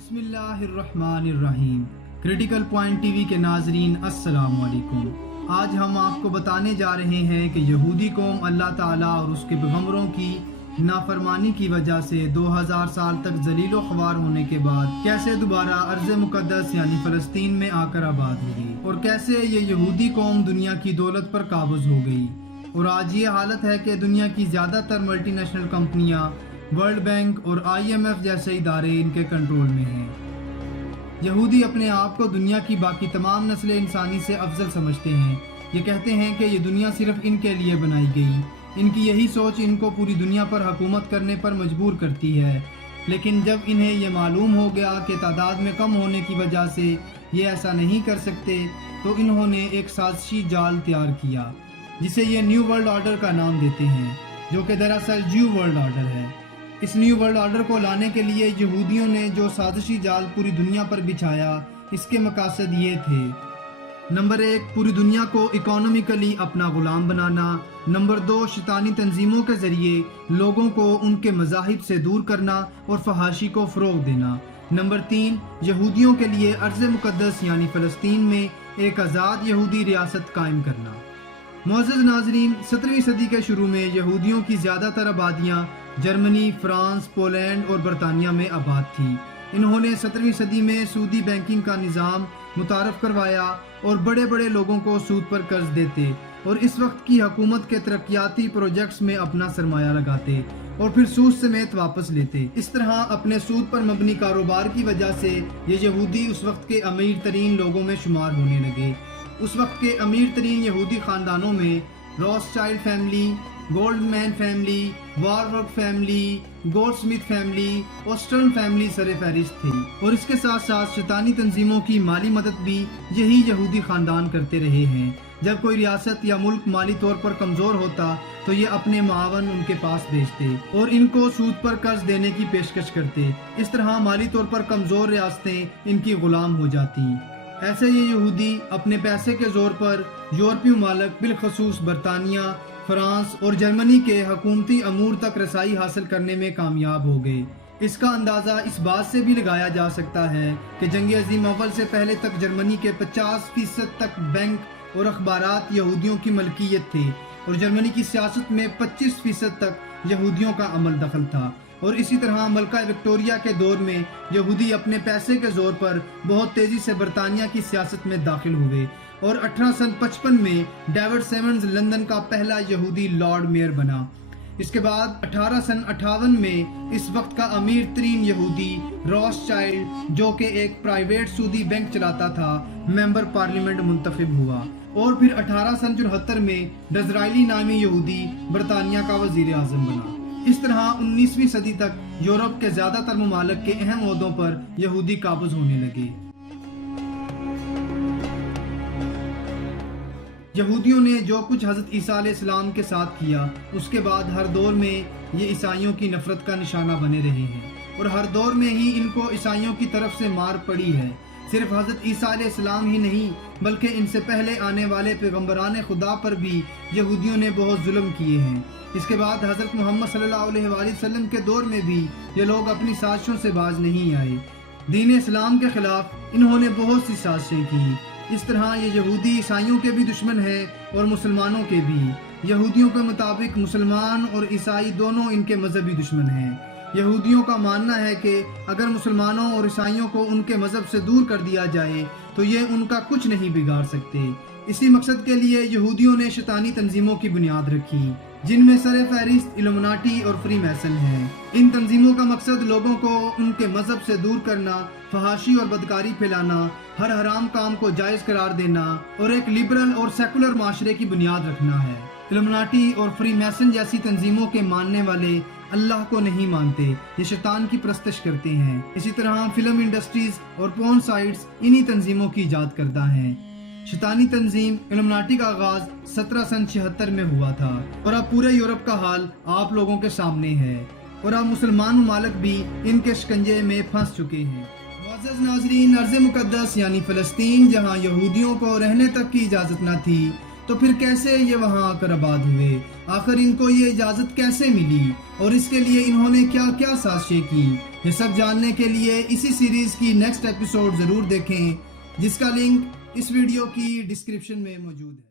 बिस्मिल्लाहिर्रहमानिर्रहीम। Critical point TV के नाजरीन अस्सलाम वालेकुम। आज हम आपको बताने जा रहे हैं कि यहूदी कौम अल्लाह ताला और उसके पैगंबरों की नाफरमानी की वजह से 2000 साल तक जलीलो ख्वार होने के बाद कैसे दोबारा अर्ज़ मुक़द्दस यानी फ़लस्तीन में आकर आबाद हुई और कैसे ये यहूदी कौम दुनिया की दौलत पर काबूज हो गई। और आज ये हालत है कि दुनिया की ज़्यादातर मल्टीनेशनल कंपनियां, वर्ल्ड बैंक और IMF जैसे इदारे इनके कंट्रोल में हैं। यहूदी अपने आप को दुनिया की बाकी तमाम नस्ल इंसानी से अफजल समझते हैं। ये कहते हैं कि ये दुनिया सिर्फ इनके लिए बनाई गई। इनकी यही सोच इनको पूरी दुनिया पर हुकूमत करने पर मजबूर करती है। लेकिन जब इन्हें यह मालूम हो गया कि तादाद में कम होने की वजह से ये ऐसा नहीं कर सकते, तो इन्होंने एक साजिशी जाल तैयार किया जिसे ये न्यू वर्ल्ड ऑर्डर का नाम देते हैं, जो कि दरअसल ज्यू वर्ल्ड ऑर्डर है। इस न्यू वर्ल्ड ऑर्डर को लाने के लिए यहूदियों ने जो साजिशी जाल पूरी दुनिया पर बिछाया, इसके मकासद ये थे: नंबर 1, पूरी दुनिया को इकोनॉमिकली अपना गुलाम बनाना। नंबर 2, शैतानी तंजीमों के जरिए लोगों को उनके मज़ाहिब से दूर करना और फहाशी को फ़रोग़ देना। नंबर 3, यहूदियों के लिए अर्ज़ मुक़द्दस यानी फ़लस्तीन में एक आज़ाद यहूदी रियासत कायम करना। मुअज़्ज़ज़ नाज़रीन, 17वीं सदी के शुरू में यहूदियों की ज़्यादातर आबादियाँ जर्मनी, फ्रांस, पोलैंड और बरतानिया में आबाद थी। इन्होंने 17वीं सदी में सूदी बैंकिंग का निज़ाम मुतारफ़ करवाया और बड़े बड़े लोगों को सूद पर कर्ज देते और इस वक्त की हुकूमत के तरक्याती प्रोजेक्ट्स में अपना सरमाया लगाते और फिर सूद समेत वापस लेते। इस तरह अपने सूद पर मबनी कारोबार की वजह से ये यहूदी उस वक्त के अमीर तरीन लोगों में शुमार होने लगे। उस वक्त के अमीर तरीन यहूदी ख़ानदानों में Rothschild family, Goldman family, Warburg family, Goldsmith family और स्टर्न फैमिली सरे फहरिस्त थी। और इसके साथ साथ शैतानी तंजीमों की माली मदद भी यही यहूदी ख़ानदान करते रहे हैं। जब कोई रियासत या मुल्क माली तौर पर कमज़ोर होता तो ये अपने मावन उनके पास भेजते और इनको सूद पर कर्ज देने की पेशकश करते। इस तरह माली तौर पर कमज़ोर रियासतें इनकी ग़ुलाम हो जाती। ऐसे ये यहूदी अपने पैसे के ज़ोर पर यूरोपीय मालिक बिलखसूस बरतानिया, फ्रांस और जर्मनी के हुकूमती अमूर तक रसाई हासिल करने में कामयाब हो गए। इसका अंदाज़ा इस बात से भी लगाया जा सकता है कि जंग अज़ीम अव्वल से पहले तक जर्मनी के 50% तक बैंक और अखबारात यहूदियों की मलकियत थे और जर्मनी की सियासत में 25% तक यहूदियों का अमल दखल था। और इसी तरह मलका विक्टोरिया के दौर में यहूदी अपने पैसे के जोर पर बहुत तेजी से बरतानिया की सियासत में दाखिल हुए और 1855 में डेविड सिमंड्स लंदन का पहला यहूदी लॉर्ड मेयर बना। इसके बाद 1858 में इस वक्त का अमीर तरीन यहूदी रॉथस्चाइल्ड, जो कि एक प्राइवेट सूदी बैंक चलाता था, मेंबर पार्लियामेंट मुंतखब हुआ। और फिर 1874 में डिज़रायली नामी यहूदी बरतानिया का वजीर आज़म बना। इस तरह 19वीं सदी तक यूरोप के ज्यादातर ममालिक के अहम ओहदों पर यहूदी काबूज होने लगे। यहूदियों ने जो कुछ हज़रत ईसा अलैहिस्सलाम के साथ किया, उसके बाद हर दौर में ये ईसाइयों की नफरत का निशाना बने रहे हैं और हर दौर में ही इनको ईसाइयों की तरफ से मार पड़ी है। सिर्फ हज़रत ईसा अलैहिस्सलाम ही नहीं, बल्कि इनसे पहले आने वाले पैगम्बरान खुदा पर भी यहूदियों ने बहुत जुल्म किए हैं। इसके बाद हज़रत मोहम्मद सल्लल्लाहु अलैहि वसल्लम के दौर में भी ये लोग अपनी साजिशों से बाज नहीं आए। दीन इस्लाम के खिलाफ इन्होंने बहुत सी साजिशें की। इस तरह ये यहूदी ईसाइयों के भी दुश्मन है और मुसलमानों के भी। यहूदियों के मुताबिक मुसलमान और ईसाई दोनों इनके मजहबी दुश्मन हैं। यहूदियों का मानना है कि अगर मुसलमानों और ईसाइयों को उनके मजहब से दूर कर दिया जाए तो ये उनका कुछ नहीं बिगाड़ सकते। इसी मकसद के लिए यहूदियों ने शैतानी तंजीमों की बुनियाद रखी, जिनमें सरे फहरिस्त इल्यूमिनाटी और फ्री मैसन हैं। इन तंजीमों का मकसद लोगों को उनके मजहब से दूर करना, फहाशी और बदकारी फैलाना, हर हराम काम को जायज़ करार देना और एक लिबरल और सेकुलर माशरे की बुनियाद रखना है। इल्यूमिनाटी और फ्री मैसन जैसी तंजीमों के मानने वाले अल्लाह को नहीं मानते, ये शैतान की परस्तिश करते हैं। इसी तरह फिल्म इंडस्ट्रीज और पोर्न साइट्स इन्हीं तंजीमों की इजाद करता है। शैतानी तंजीम इल्यूमिनाटी का आगाज 1776 में हुआ था और अब पूरे यूरोप का हाल आप लोगों के सामने है और अब मुसलमान ममालिक भी इनके शिकंजे में फंस चुके हैं। नाज़रीन, अर्ज़ मुक़द्दस यानी फ़लस्तीन, जहाँ यहूदियों को रहने तक की इजाज़त न थी, تو پھر کیسے یہ وہاں آ کر آباد ہوئے؟ آخر ان کو یہ اجازت کیسے ملی اور اس کے لیے انہوں نے کیا کیا سازشیں کی؟ یہ سب جاننے کے لیے اسی سیریز کی نیکسٹ ایپیسوڈ ضرور دیکھیں، جس کا لنک اس ویڈیو کی ڈسکرپشن میں موجود ہے۔